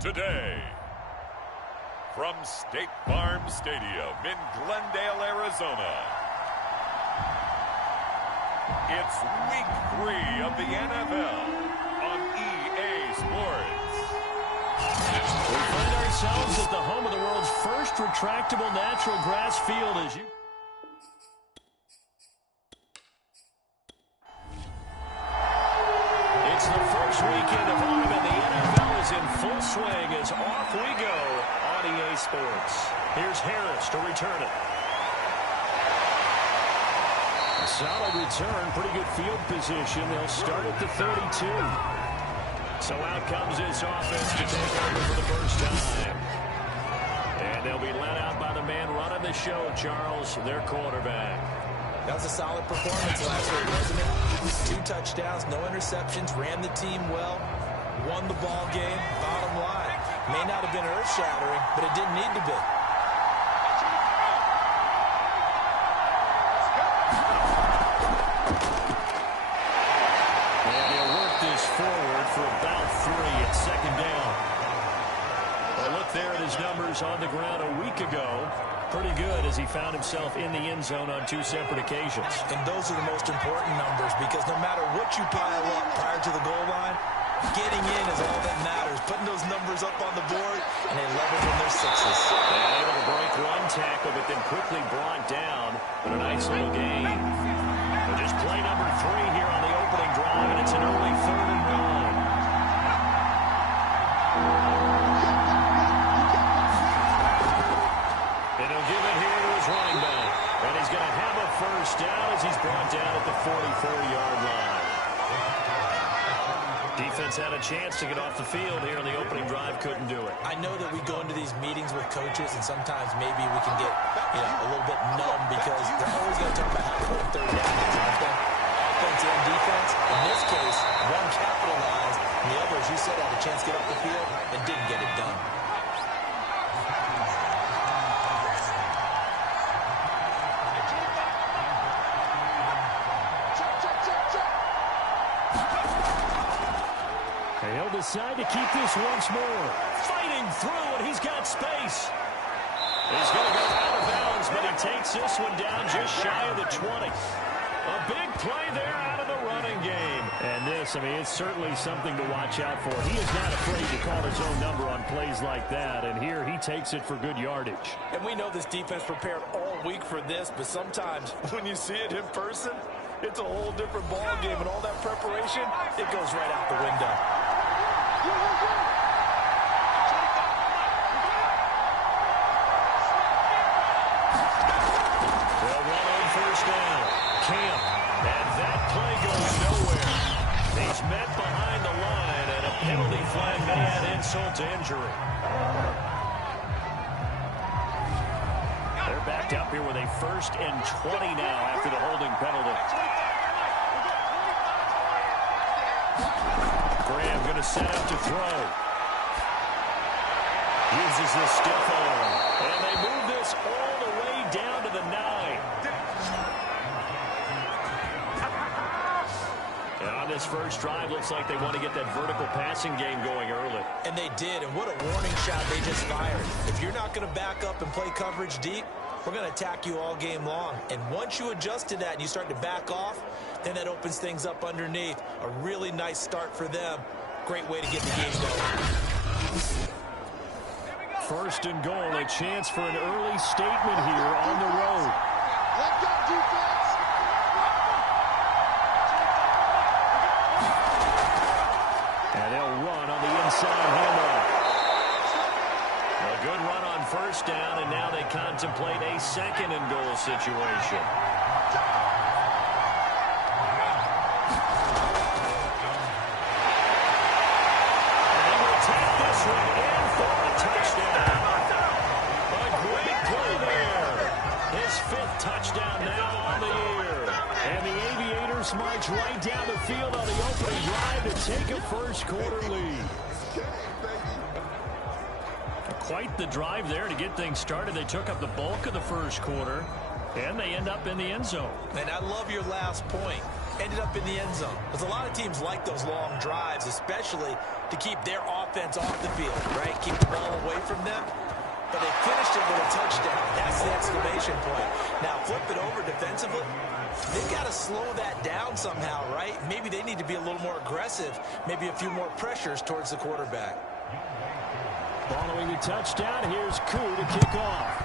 Today, from State Farm Stadium in Glendale, Arizona, it's Week 3 of the NFL on EA Sports. We find ourselves at the home of the world's first retractable natural grass field. It's the first weekend of autumn, and the NFL is in full swing as off we go on EA Sports. Here's Harris to return it. A solid return, pretty good field position. They'll start at the 32. So out comes this offense to take over for the first time. And they'll be let out by the man running the show, Charles, their quarterback. That was a solid performance last week, wasn't it? 2 touchdowns, no interceptions, ran the team well, won the ball game. Bottom line, may not have been earth-shattering, but it didn't need to be. And he'll work this forward for about 3 at second down. Well, look there at his numbers on the ground a week ago. Pretty good as he found himself in the end zone on 2 separate occasions. And those are the most important numbers because no matter what you pile up prior to the goal line, getting in is all that matters. Putting those numbers up on the board, and they level from their 6s. And able to break 1 tackle, but then quickly brought down. But a nice little gain. And just play number 3 here on the opening drive, and it's an early 3rd and 1. Running back, and he's going to have a first down as he's brought down at the 44-yard line. Defense had a chance to get off the field here on the opening drive, couldn't do it. I know that we go into these meetings with coaches, and sometimes maybe we can get a little bit numb because they're always going to talk about how important 3rd down is. Offense and defense, in this case, one capitalized, and the other, as you said, had a chance to get up the field and didn't get it done. He'll decide to keep this once more. Fighting through, and he's got space. He's going to go out of bounds, but he takes this one down just shy of the 20. A big play there out of the running game. And this, it's certainly something to watch out for. He is not afraid to call his own number on plays like that, and here he takes it for good yardage. And we know this defense prepared all week for this, but sometimes when you see it in person, it's a whole different ball game, and all that preparation, it goes right out the window. They'll run on first down. Camp, and that play goes nowhere. He's met behind the line, and a penalty flag may add insult to injury. They're backed up here with a 1st and 20 now after the holding penalty. Graham going to set up to throw. Uses the stiff arm. And they move this all the way down to the 9. And on this first drive, looks like they want to get that vertical passing game going early. And they did, and what a warning shot they just fired. If you're not going to back up and play coverage deep, we're going to attack you all game long. And once you adjust to that and you start to back off, then that opens things up underneath. A really nice start for them. Great way to get the game going. 1st and goal, a chance for an early statement here on the road. Let's go, defense! And they'll run on the inside handoff. A good run on first down, and now they contemplate a 2nd and goal situation. Touchdown now on the year. And the Aviators march right down the field on the opening drive to take a first-quarter lead. Quite the drive there to get things started. They took up the bulk of the first quarter, and they end up in the end zone. And I love your last point. ended up in the end zone. Because a lot of teams like those long drives, especially to keep their offense off the field, right? Keep the ball away from them. But they finished it with a touchdown. That's the exclamation point. Now, flip it over defensively. They've got to slow that down somehow, right? Maybe they need to be a little more aggressive. Maybe a few more pressures towards the quarterback. Following the touchdown, here's Koo to kick off.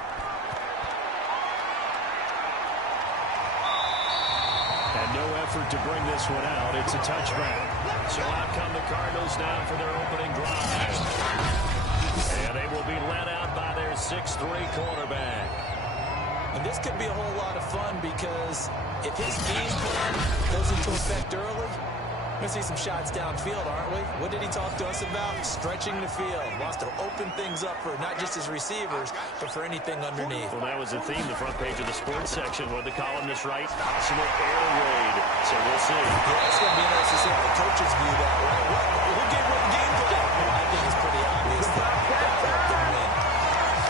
And no effort to bring this one out. It's a touchback. So out come the Cardinals now for their opening drive. And they will be led out by their 6'3" quarterback. And this could be a whole lot of fun because if his game plan goes into effect early, we're going to see some shots downfield, aren't we? What did he talk to us about? Stretching the field. Wants to open things up for not just his receivers, but for anything underneath. Well, that was the theme, the front page of the sports section, where the columnist writes, possible air raid. So we'll see. Yeah, it's going to be interesting to see how the coaches view that, right? Who gave what game plan? Well, I think it's pretty obvious that helped them win.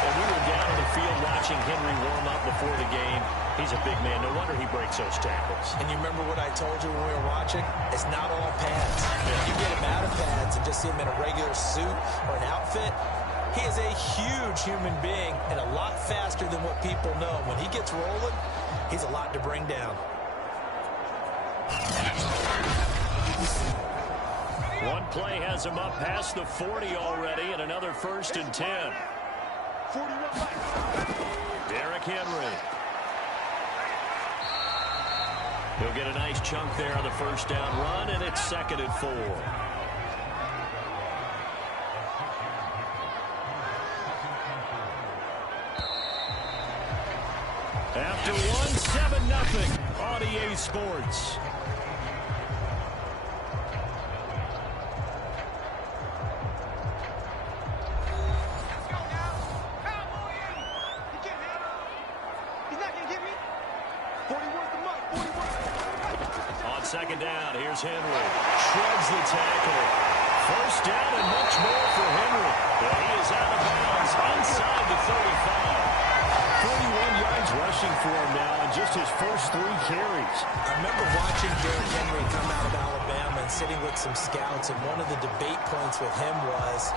And we were down on the field watching Henry warm up before the game. He's a big man. No wonder he breaks those tackles. And you remember what I told you when we were watching? It's not all pads. Yeah. You get him out of pads and just see him in a regular suit or an outfit. He is a huge human being and a lot faster than what people know. When he gets rolling, he's a lot to bring down. One play has him up past the 40 already, and another 1st and 10. Derrick Henry. He'll get a nice chunk there on the first down run, and it's 2nd and 4. After one, 7-0 on EA Sports. Second down, here's Henry. Shreds the tackle. First down and much more for Henry. But he is out of bounds inside the 35. 41 yards rushing for him now in just his first 3 carries. I remember watching Derrick Henry come out of Alabama and sitting with some scouts, and one of the debate points with him was,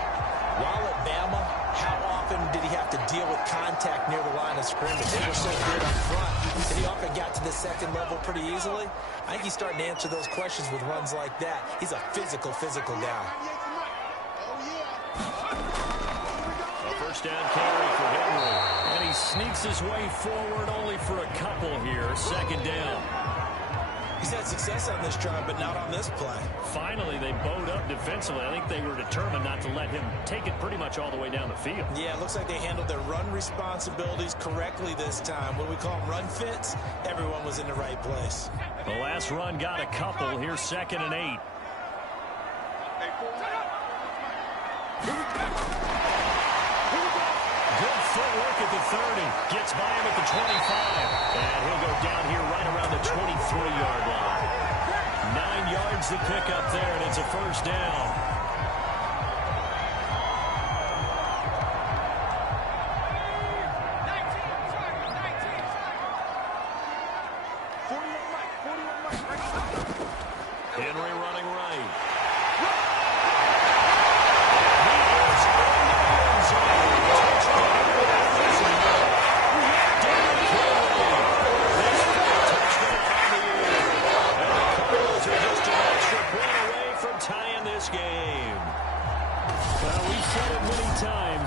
while at Bama, how often did he have to deal with contact near the line of scrimmage? They were so good up front that he often got to the second level pretty easily. I think he's starting to answer those questions with runs like that. He's a physical guy. A first down carry for Henry. And he sneaks his way forward only for a couple here. 2nd down. He's had success on this drive, but not on this play. Finally, they bowed up defensively. I think they were determined not to let him take it pretty much all the way down the field. Yeah, it looks like they handled their run responsibilities correctly this time. What do we call them, run fits? Everyone was in the right place. The last run got a couple. Here's 2nd and 8. Good footwork at the 30. Gets by him at the 25. And he'll go down here right around the 23-yard line. 9 yards to pick up there, and it's a first down. Henry running right.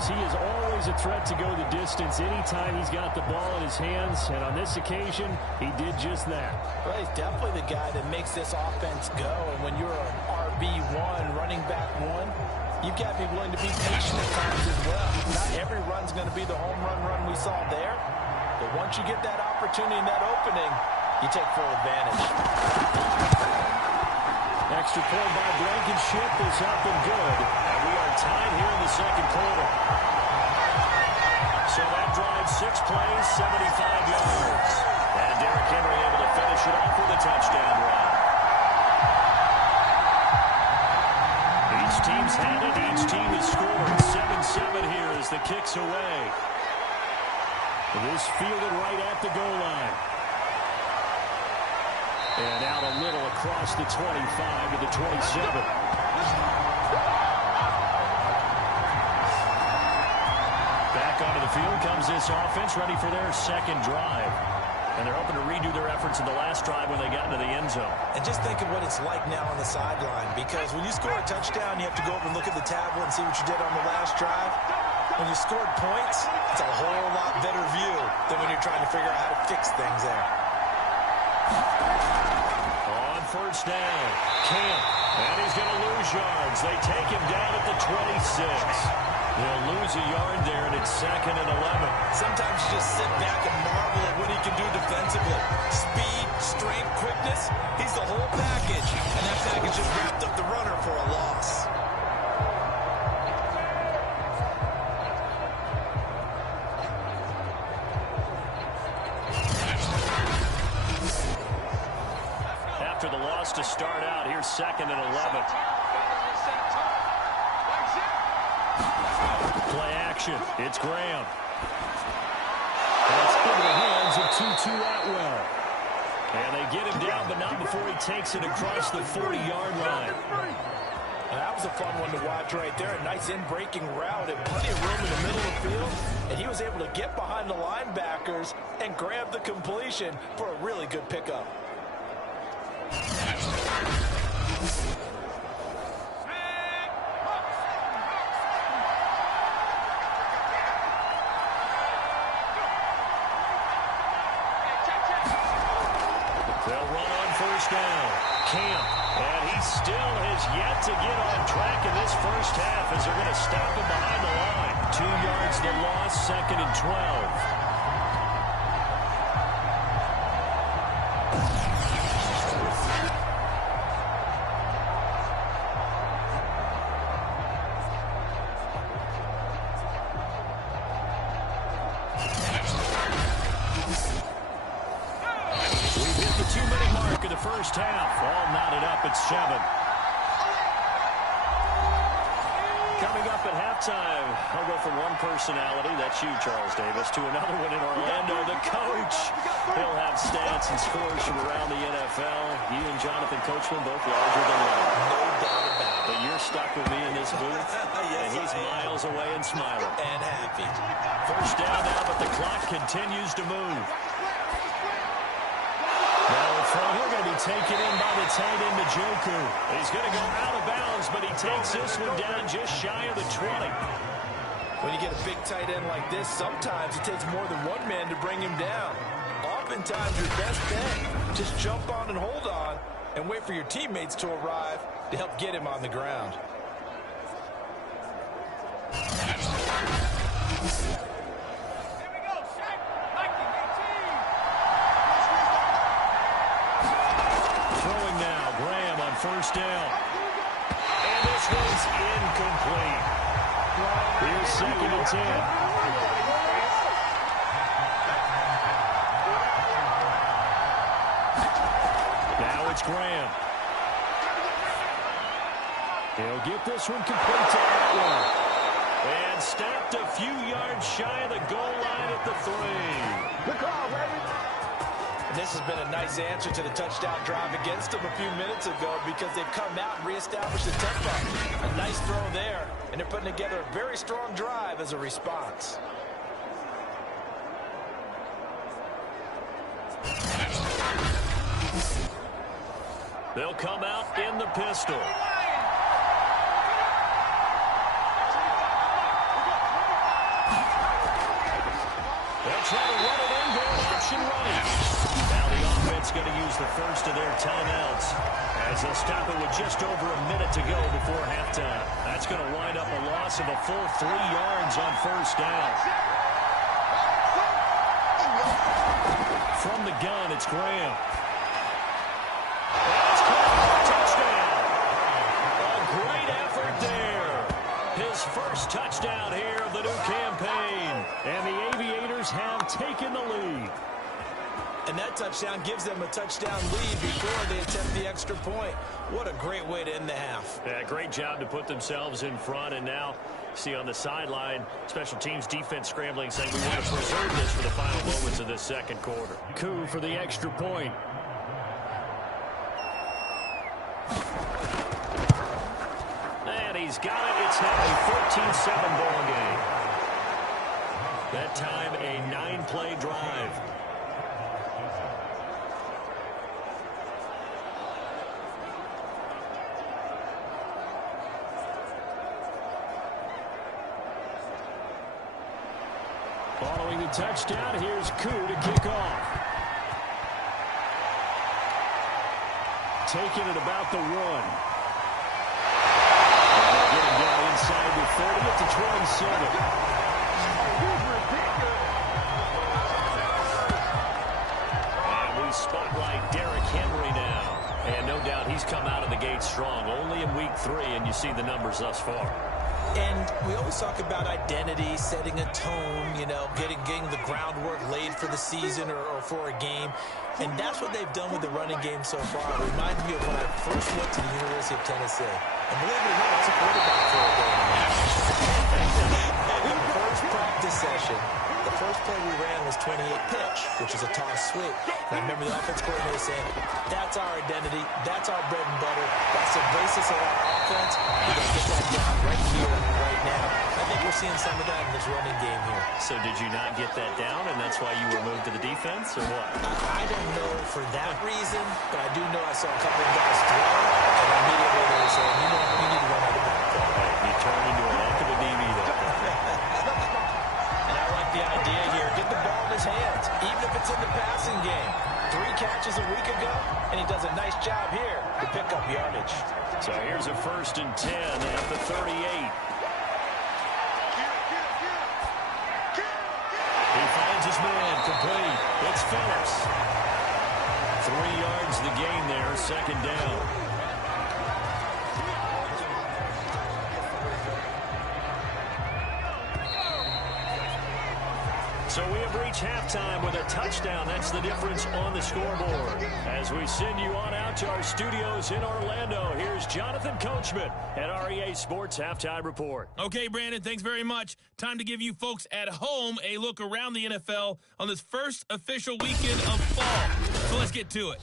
He is always a threat to go the distance anytime he's got the ball in his hands, and on this occasion, he did just that. Well, he's definitely the guy that makes this offense go, and when you're an RB1, running back 1, you've got to be willing to be patient at times as well. Not every run's going to be the home run we saw there, but once you get that opportunity and that opening, you take full advantage. Extra point by Blankenship is up and good. And we are tied here in the 2nd quarter. So that drives 6 plays, 75 yards. And Derrick Henry able to finish it off with a touchdown run. Each team's had it. Each team has scored. 7-7 here as the kick's away. This fielded right at the goal line. And out a little across the 25 to the 27. Back onto the field comes this offense, ready for their second drive. And they're hoping to redo their efforts in the last drive when they got into the end zone. And just think of what it's like now on the sideline, because when you score a touchdown, you have to go over and look at the tablet and see what you did on the last drive. When you scored points, it's a whole lot better view than when you're trying to figure out how to fix things there. On first down, Camp, and he's going to lose yards. They take him down at the 26. They'll lose a yard there, and it's 2nd and 11. Sometimes you just sit back and marvel at what he can do defensively. Speed, strength, quickness, he's the whole package. And that package just wrapped up the runner for a loss. After the loss to start out, here's 2nd and 11. Play action. It's Graham. That's into the hands of Tutu Atwell. And they get him down, but not before he takes it across the 40-yard line. And that was a fun one to watch right there. A nice in-breaking route and plenty of room in the middle of the field. And he was able to get behind the linebackers and grab the completion for a really good pickup. They'll run on first down. Camp, and he still has yet to get on track in this first half as they're going to stop him behind the line. 2 yards the loss, 2nd and 12. First half, all knotted up at 7. Coming up at halftime, I'll go from one personality, that's you, Charles Davis, to another one in Orlando, the coach. He'll have stats and scores from around the NFL. You and Jonathan Coachman both larger than life. No doubt about it. But you're stuck with me in this booth, Yes, and he's miles away and smiling. And happy. First down now, but the clock continues to move. Now in front, we're going to be taken in by the tight end, JUCO. He's going to go out of bounds, but he takes this one down just shy of the 20. When you get a big tight end like this, sometimes it takes more than one man to bring him down. Oftentimes, your best bet, just jump on and hold on and wait for your teammates to arrive to help get him on the ground. First down. And this one's incomplete. Here's 2nd and 10. Now it's Graham. He'll get this one complete to Atwell. And stopped a few yards shy of the goal line at the 3. Good call, baby. And this has been a nice answer to the touchdown drive against them a few minutes ago because they've come out and reestablished the tempo. A nice throw there, and they're putting together a very strong drive as a response. They'll come out in the pistol. They'll try to run it in, going option right. Now the offense going to use the first of their timeouts as they'll stop it with just over a minute to go before halftime. That's going to wind up a loss of a full 3 yards on first down. From the gun, it's Graham. That's caught for a touchdown. A great effort there. His first touchdown here of the new campaign. And the Aviators have taken the lead. And that touchdown gives them a touchdown lead before they attempt the extra point. What a great way to end the half. Yeah, great job to put themselves in front. And now, see on the sideline, special teams defense scrambling, saying we want to preserve this for the final moments of this second quarter. Coup for the extra point. he's got it. It's now a 14-7 ball game. That time, a 9-play drive. Following the touchdown, here's Koo to kick off. Taking it about the 1. Getting down inside the 30 at the 27. And we spotlight Derrick Henry now. And no doubt he's come out of the gate strong. Only in week 3, and you see the numbers thus far. And we always talk about identity, setting a tone, you know, getting the groundwork laid for the season or for a game. And that's what they've done with the running game so far. It reminds me of when I first went to the University of Tennessee. And believe it or not, I was a quarterback for a day. And the first practice session, the first play we ran was 28 pitch, which is a toss sweep. And I remember the offense coordinator saying, that's our identity, that's our bread and butter, that's the basis of our offense. We got to get that down right here and right now. I think we're seeing some of that in this running game here. So did you not get that down, and that's why you were moved to the defense, or what? I don't know for that reason, but I do know I saw a couple of guys throw, and immediately they were saying, you know, we need to run out of the backfield. Hey, you turned into a heck of a DB there. And I like the idea here. Get the ball in his hands, even if it's in the passing game. 3 catches a week ago, and he does a nice job here to pick up yardage. So here's a 1st and 10 at the 38. He finds his man complete. It's Phillips. 3 yards the gain there, 2nd down. So we have reached halftime with a touchdown. That's the difference on the scoreboard. As we send you on out to our studios in Orlando, here's Jonathan Coachman at REA Sports Halftime Report. Okay, Brandon, thanks very much. Time to give you folks at home a look around the NFL on this first official weekend of fall. So let's get to it.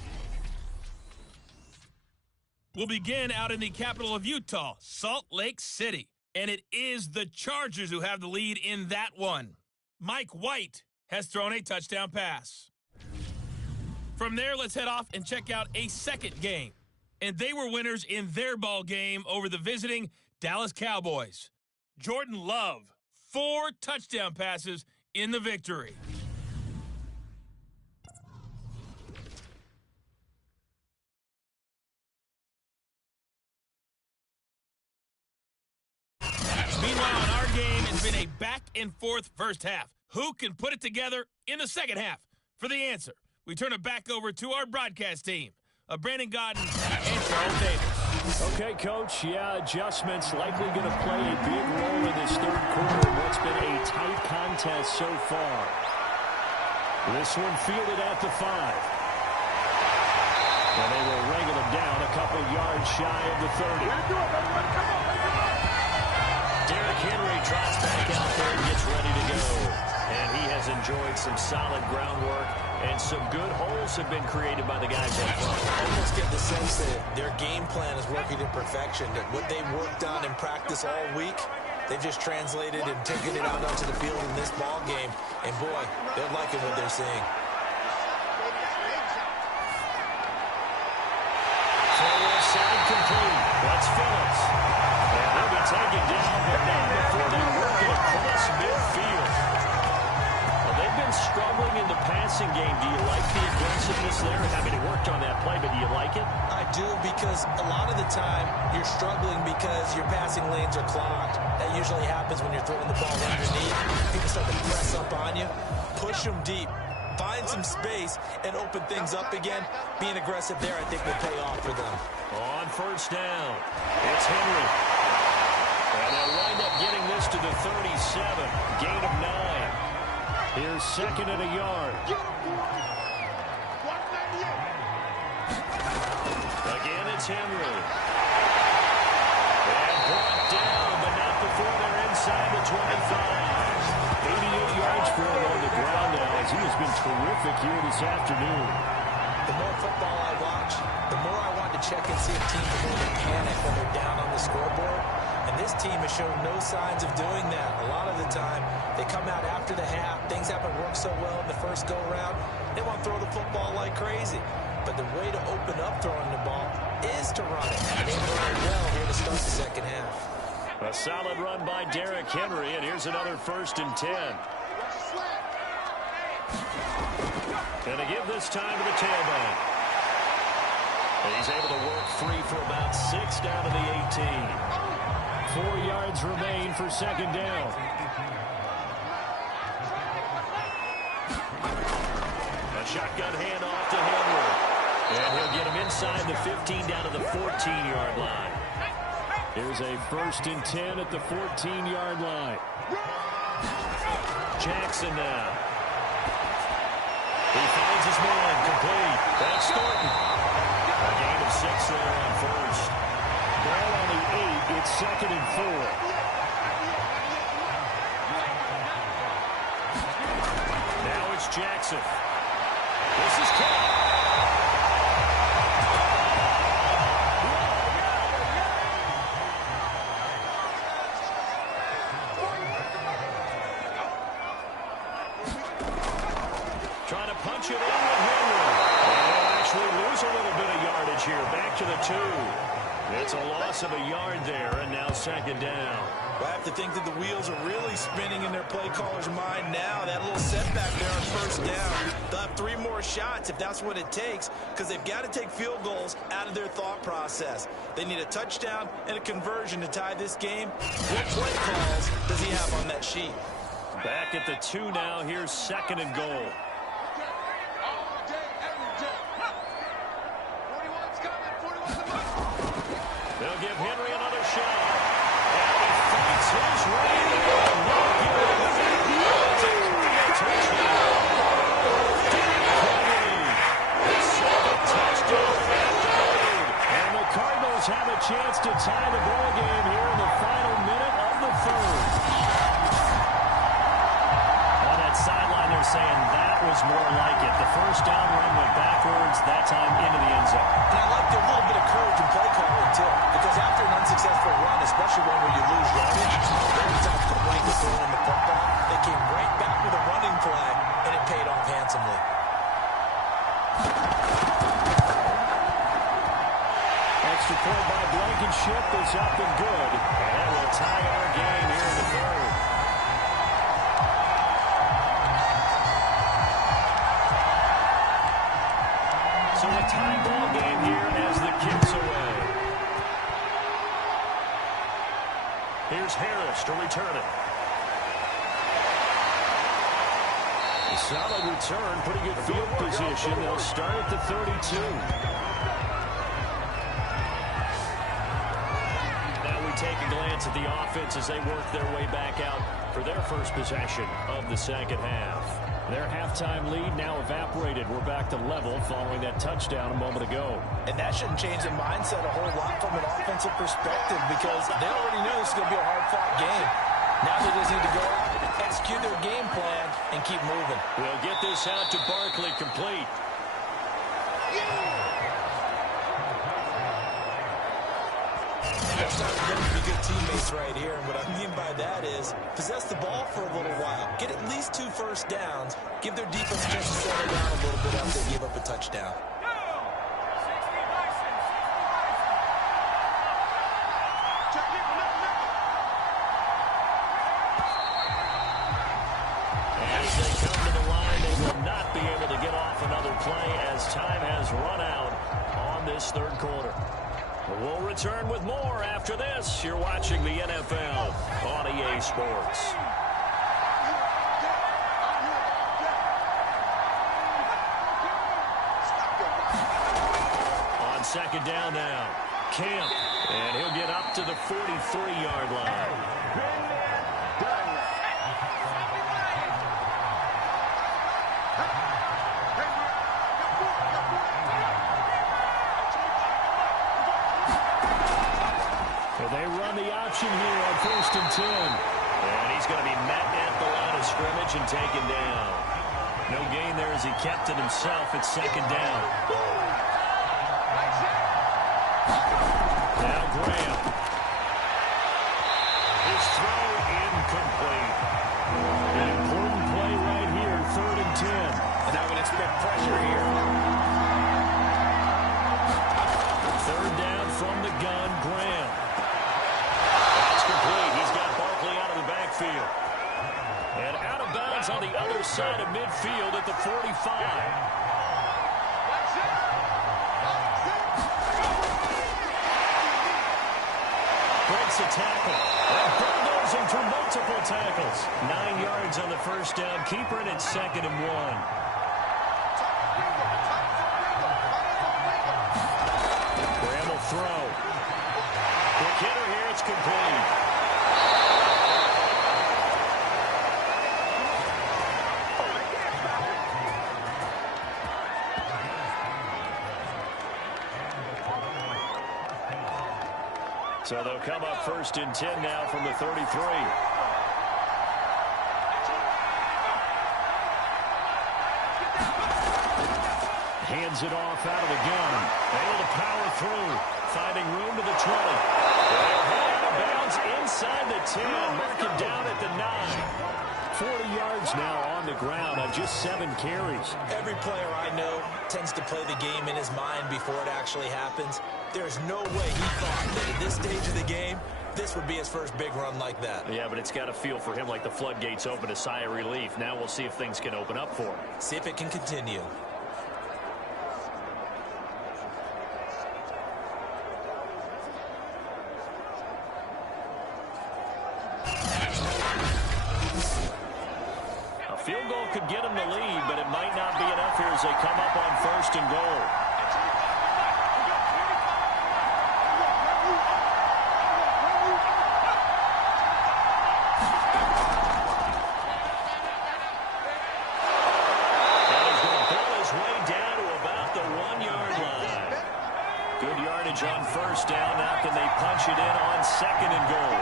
We'll begin out in the capital of Utah, Salt Lake City. And it is the Chargers who have the lead in that one. Mike White has thrown a touchdown pass. From there, let's head off and check out a second game. And they were winners in their ball game over the visiting Dallas Cowboys. Jordan Love, 4 touchdown passes in the victory. Meanwhile, in our game, it's been a back-and-forth first half. Who can put it together in the second half? For the answer, we turn it back over to our broadcast team, Brandon Godden and Charles Davis. Okay, Coach, adjustments likely going to play a big role in this third quarter in what's been a tight contest so far. This one fielded at the 5. And they will wrangle him down a couple yards shy of the 30. Derrick Henry trots back out there and gets ready to go. And he has enjoyed some solid groundwork, and some good holes have been created by the guys up front. I almost get the sense that their game plan is working to perfection, that what they worked on in practice all week, they've just translated and taken it out onto the field in this ball game. And boy, they're liking what they're seeing. Forward side complete. That's Phillips. And they'll be taken down, but not before they work it across midfield. Well, they've been struggling in the passing game. Do you like the aggressiveness there? I mean, it worked on that play, but do you like it? I do, because a lot of the time you're struggling because your passing lanes are clogged. That usually happens when you're throwing the ball underneath. People start to press up on you, push them deep, find some space, and open things up again. Being aggressive there, I think, will pay off for them. On first down, it's Henry. And they'll wind up getting this to the 37. Gain of 9. Here's 2nd and a yard. Again, it's Henry. And brought down, but not before they're inside the 25. 88 yards for him on the ground now, as he has been terrific here this afternoon. The more football I watch, the more I want to check and see if teams are going to panic when they're down on the scoreboard. And this team has shown no signs of doing that. A lot of the time, they come out after the half. Things haven't worked so well in the first go-around. They want to throw the football like crazy. But the way to open up throwing the ball is to run it. And they've run it well here to start the second half. A solid run by Derrick Henry, and here's another 1st and 10. Going to give this time to the tailback. He's able to work free for about 6 down to the 18. 4 yards remain for 2nd down. A shotgun handoff to Henry. And he'll get him inside the 15 down to the 14-yard line. Here's a 1st and 10 at the 14-yard line. Jackson now. He finds his man, complete. That's Thornton. A gain of 6 there on 1st. Ball on the 8. It's 2nd and 4. Now it's Jackson. This is caught. Trying to punch it in with Henry. And they'll actually lose a little bit of yardage here. Back to the 2. It's a loss of a yard there, and now 2nd down. Well, I have to think that the wheels are really spinning in their play caller's mind now. That little setback there on 1st down. They'll have 3 more shots if that's what it takes, because they've got to take field goals out of their thought process. They need a touchdown and a conversion to tie this game. What play calls does he have on that sheet? Back at the 2 now. Here's 2nd and goal. They'll give Henry another shot. And he fights his way in. Touchdown. His 2nd touchdown of the afternoon. And the Cardinals have a chance to tie the ball game here in the final minute of the 3rd. On that sideline, they're saying that was more like it. The 1st down run went backwards, that time into the end zone. And I like a little bit of courage in play calling, too, because after an unsuccessful run, especially one where you lose yardage, very tough to blank the throwing the football. They came right back with a running play, and it paid off handsomely. Extra point by Blankenship is up and good. And we'll tie our game here in the 3rd. So a tie ball game here as the kick's away. Here's Harris to return it. A solid return, pretty good field position. They'll start at the 32. Now we take a glance at the offense as they work their way back out for their first possession of the 2nd half. Their halftime lead now evaporated. We're back to level following that touchdown a moment ago. And that shouldn't change the mindset a whole lot from an offensive perspective, because they already knew this was going to be a hard-fought game. Now they just need to go out, execute their game plan, and keep moving. We'll get this out to Barkley, complete. It's time for them to be good teammates right here, and what I mean by that is possess the ball for a little while, get at least 2 first downs, give their defense a chance to settle down a little bit after they give up a touchdown. As they come to the line, they will not be able to get off another play as time has run out on this 3rd quarter. We'll return with more after this. You're watching the NFL on EA Sports. On 2nd down now, Camp, and he'll get up to the 43-yard line. They run the option here on 1st and 10. And he's going to be met at the line of scrimmage and taken down. No gain there as he kept it himself. It's 2nd down. Now Graham. 10. And I would expect pressure here. Third down from the gun, Graham. That's complete. He's got Barkley out of the backfield. And out of bounds on the other side of midfield at the 45. Breaks a tackle. Bulldozing through multiple tackles. 9 yards on the first down. Keeper it at 2nd and 1. Graham will throw. Quick hitter here. It's complete. So they'll come up 1st and 10 now from the 33. Hands it off out of the gun. Able to power through. Finding room to the 20. They'll head out of bounds inside the 10. Marking down at the 9. 40 yards now on the ground on just 7 carries. Every player I know tends to play the game in his mind before it actually happens. There's no way he thought that at this stage of the game, this would be his first big run like that. Yeah, but it's got to feel for him like the floodgates open, a sigh of relief. Now we'll see if things can open up for him. See if it can continue. A field goal could get him the lead, but it might not be enough here as they come up on 1st and goal. On 1st down, now can they punch it in on 2nd and goal?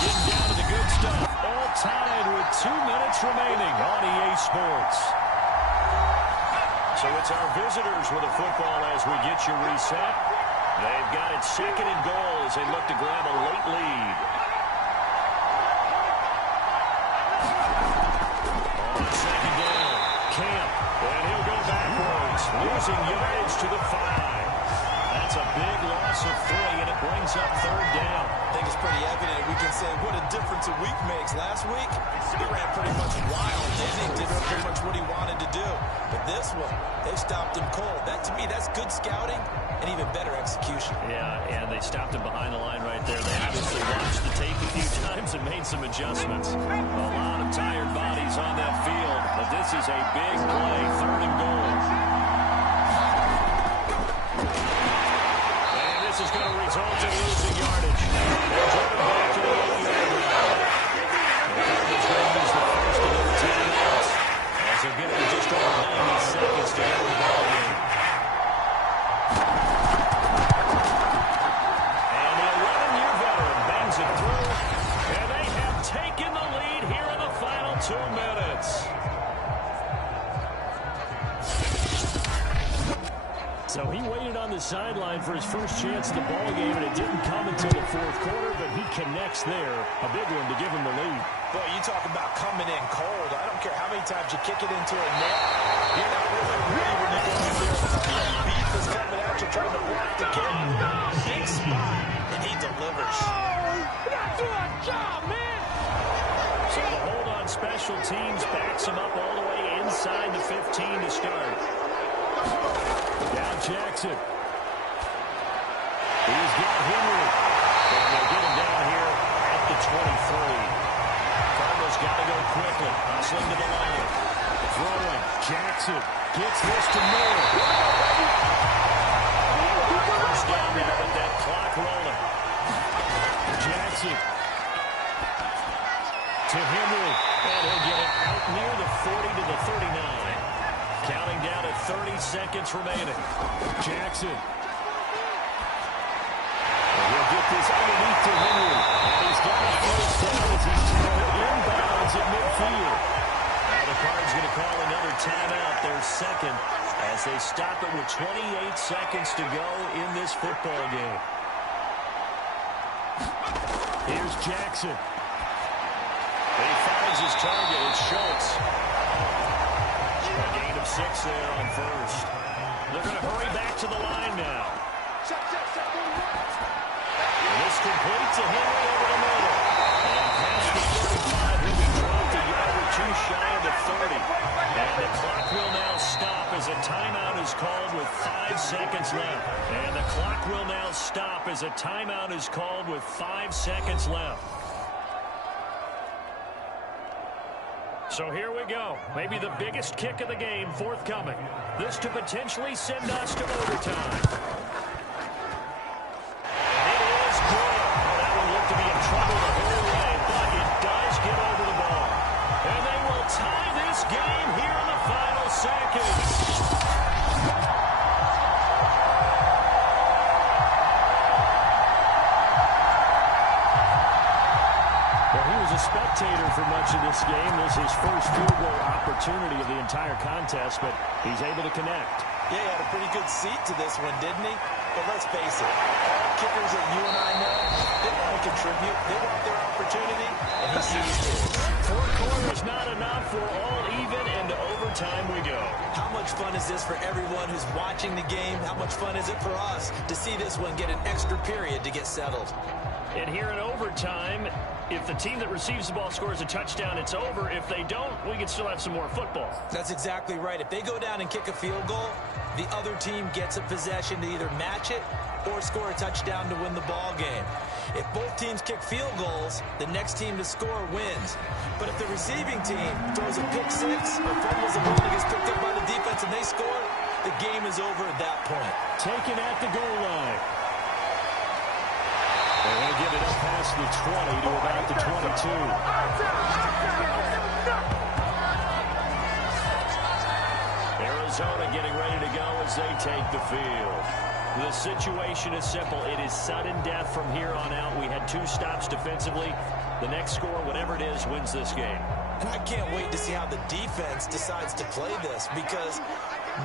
Getting down to the good stuff. All tied with 2 minutes remaining on EA Sports. So it's our visitors with a football as we get you reset. They've got it 2nd and goal as they look to grab a late lead. On 2nd down, Camp, and he'll go backwards, losing yardage to the 5. That's a big loss of 3, and it brings up 3rd down. I think it's pretty evident. We can say what a difference a week makes. Last week, he ran pretty much wild, and he did pretty much what he wanted to do. But this one, they stopped him cold. That, to me, that's good scouting and even better execution. Yeah, and they stopped him behind the line right there. They obviously watched the tape a few times and made some adjustments. A lot of tired bodies on that field, but this is a big play, 3rd and goal. And this is going to result in losing yardage. They're driven back to the 8-yard line. The Cardinals going to use the first of their 10 minutes as they're getting just over 90 seconds to go in the ballgame. And the 11-year veteran bangs it through, and they have taken the lead here in the final 2 minutes. So he waited on the sideline for his first chance of the ball game, and it didn't come until the 4th quarter, but he connects there. A big one to give him the lead. Boy, you talk about coming in cold. I don't care how many times you kick it into a net. You're not really ready when you go in there. Beef is coming at you, trying to block the kick. Big spot, and he delivers. You're not doing a job, man! So the hold on special teams backs him up all the way inside the 15 to start. Down Jackson. He's got Henry. And they'll get him down here at the 23. Cardinals got to go quickly. Hustling to the line. Throwing. Jackson gets this to Moore. First down now with that clock rolling. Jackson to Henry. And he'll get it out near the 40 to the 39. Counting down at 30 seconds remaining. Jackson. And he'll get this underneath to Henry. And he's got a first down as he's tackled inbounds at midfield. Now the Cards going to call another timeout, their 2nd, as they stop it with 28 seconds to go in this football game. Here's Jackson. He finds his target. It's Schultz. A gain of 6 there on first. They're going to hurry back to the line now. And this completes a Henry over the middle. And past the 35, he'll be dropped a yard or two shy of the 30. And the clock will now stop as a timeout is called with 5 seconds left. And the clock will now stop as a timeout is called with 5 seconds left. So here we go. Maybe the biggest kick of the game forthcoming. This to potentially send us to overtime. And it is good. Oh, that one looked to be in trouble the whole way, but it does get over the ball. And they will tie this game here in the final seconds. A spectator for much of this game. This is his first field goal opportunity of the entire contest, but he's able to connect. Yeah, he had a pretty good seat to this one, didn't he? But let's face it, all kickers that you and I know, they want to contribute. They want their opportunity, and he sees his. 4 quarters not enough. We're all even, and to overtime we go. How much fun is this for everyone who's watching the game? How much fun is it for us to see this one get an extra period to get settled? And here in overtime, if the team that receives the ball scores a touchdown, it's over. If they don't, we can still have some more football. That's exactly right. If they go down and kick a field goal, the other team gets a possession to either match it or score a touchdown to win the ball game. If both teams kick field goals, the next team to score wins. But if the receiving team throws a pick six or fumbles the ball and gets picked up by the defense and they score, the game is over at that point. Taken at the goal line. They're going to get it up past the 20 to about the 22. Arizona getting ready to go as they take the field. The situation is simple. It is sudden death from here on out. We had 2 stops defensively. The next score, whatever it is, wins this game. And I can't wait to see how the defense decides to play this, because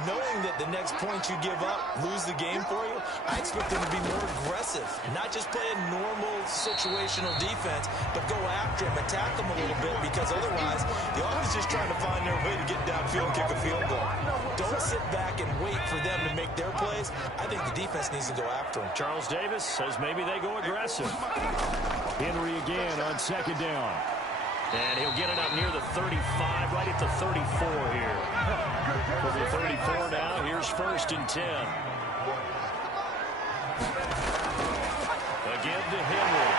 knowing that the next point you give up, lose the game for you, I expect them to be more aggressive. Not just play a normal situational defense, but go after them, attack them a little bit, because otherwise, the offense is just trying to find their way to get downfield and kick a field goal. Don't sit back and wait for them to make their plays. I think the defense needs to go after them. Charles Davis says maybe they go aggressive. Henry again on second down. And he'll get it up near the 35, right at the 34 here. For the 34 now, here's 1st and 10. Again to Henry.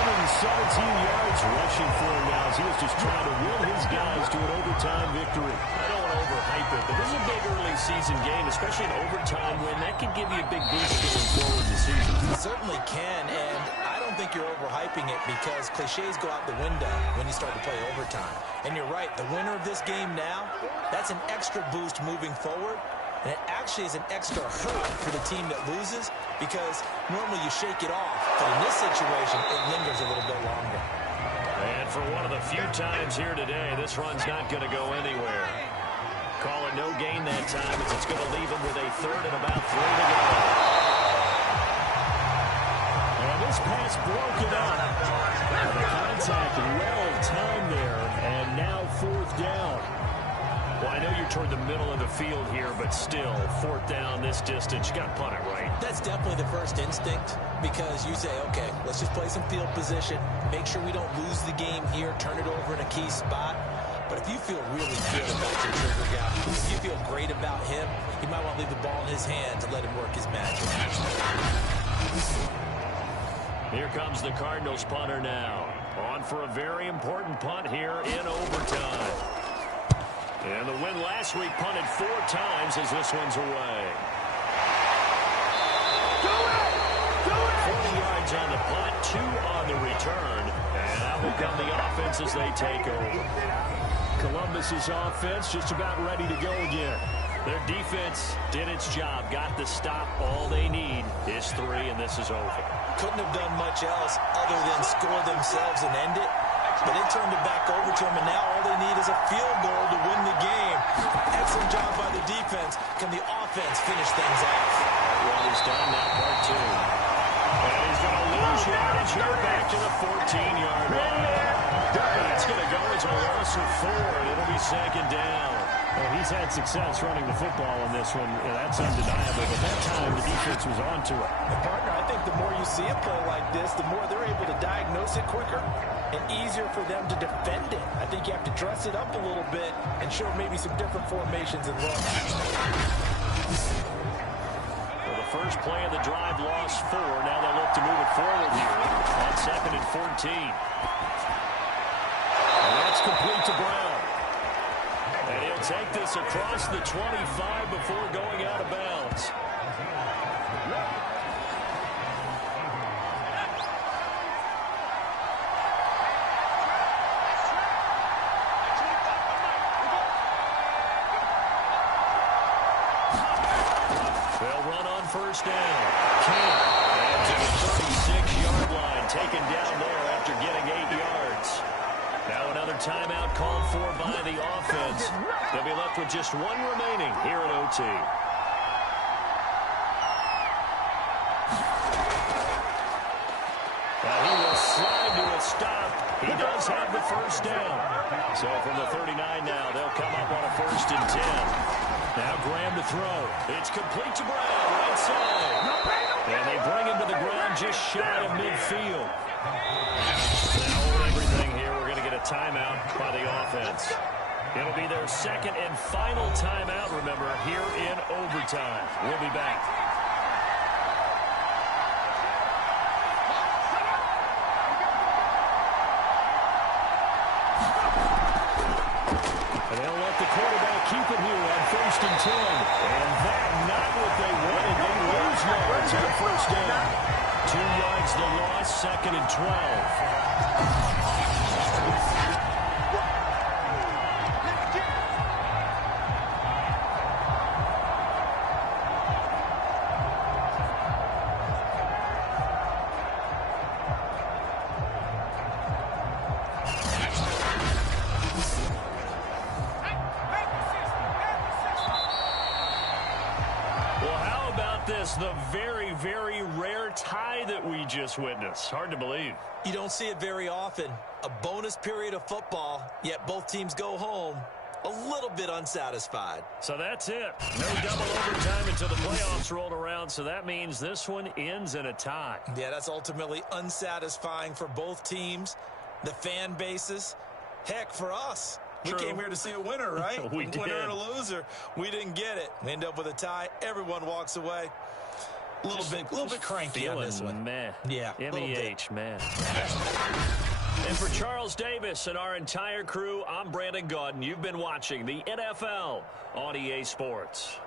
117 yards rushing for him now as he was just trying to will his guys to an overtime victory. I don't want to overhype it, but this is a big early season game, especially an overtime win. That could give you a big boost going forward this season. It certainly can, and I don't think you're overhyping it, because cliches go out the window when you start to play overtime. And you're right, the winner of this game now, that's an extra boost moving forward. And it actually is an extra hurt for the team that loses, because normally you shake it off. But in this situation, it lingers a little bit longer. And for one of the few times here today, this run's not going to go anywhere. Call it no gain that time, as it's going to leave him with a 3rd and about 3 to go. And this pass broken up. The contact well timed there, and now 4th down. Well, I know you're toward the middle of the field here, but still, 4th down this distance, you got to punt it, right? That's definitely the first instinct, because you say, okay, let's just play some field position, make sure we don't lose the game here, turn it over in a key spot. But if you feel really good about your trigger guy, if you feel great about him, you might want to leave the ball in his hands and let him work his magic. Here comes the Cardinals punter now. On for a very important punt here in overtime. And the win last week punted 4 times as this one's away. 40 yards on the punt, 2 on the return. And out will come the offense as they take over. Columbus's offense just about ready to go again. Their defense did its job, got the stop. All they need is 3, and this is over. Couldn't have done much else other than score themselves and end it. But they turned it back over to them, and now all they need is a field goal to win the game. Excellent job by the defense. Can the offense finish things off? Well, he's done now, part 2. And he's going to lose yardage here back to the 14-yard line. That's going to go as a loss of 4, and it'll be second down. Well, he's had success running the football in this one. That's undeniable. But that time, the defense was onto it. And partner, I think the more you see a play like this, the more they're able to diagnose it quicker and easier for them to defend it. I think you have to dress it up a little bit and show maybe some different formations and looks. Well, the first play of the drive lost 4. Now they'll look to move it forward here on 2nd and 14. And that's complete to Brown. And he'll take this across the 25 before going out of bounds. They'll run on first down. King. And to the 36-yard line, taken down there after getting 8 yards. Now another timeout called for by the offense. They'll be left with just 1 remaining here at OT. Now he will slide to a stop. He does have the first down. So from the 39 now, they'll come up on a 1st and 10. Now Graham to throw. It's complete to Brown, right side. And they bring him to the ground just shy of midfield. Now hold everything here. We're going to get a timeout by the offense. It'll be their 2nd and final timeout, remember, here in overtime. We'll be back. And they'll let the quarterback keep it here on 1st and 10. And that's not what they wanted. They lose yards on 1st down. 2 yards the loss, 2nd and 12. The very, very rare tie that we just witnessed. Hard to believe. You don't see it very often. A bonus period of football, yet both teams go home a little bit unsatisfied. So that's it. No double overtime until the playoffs rolled around, so that means this one ends in a tie. Yeah, that's ultimately unsatisfying for both teams, the fan bases. Heck, for us. True. We came here to see a winner, right? We did. Winner and a loser. We didn't get it. We end up with a tie. Everyone walks away. A little bit cranky on this one. Man. Yeah. MEH, man. And for Charles Davis and our entire crew, I'm Brandon Gaudin. You've been watching the NFL on EA Sports.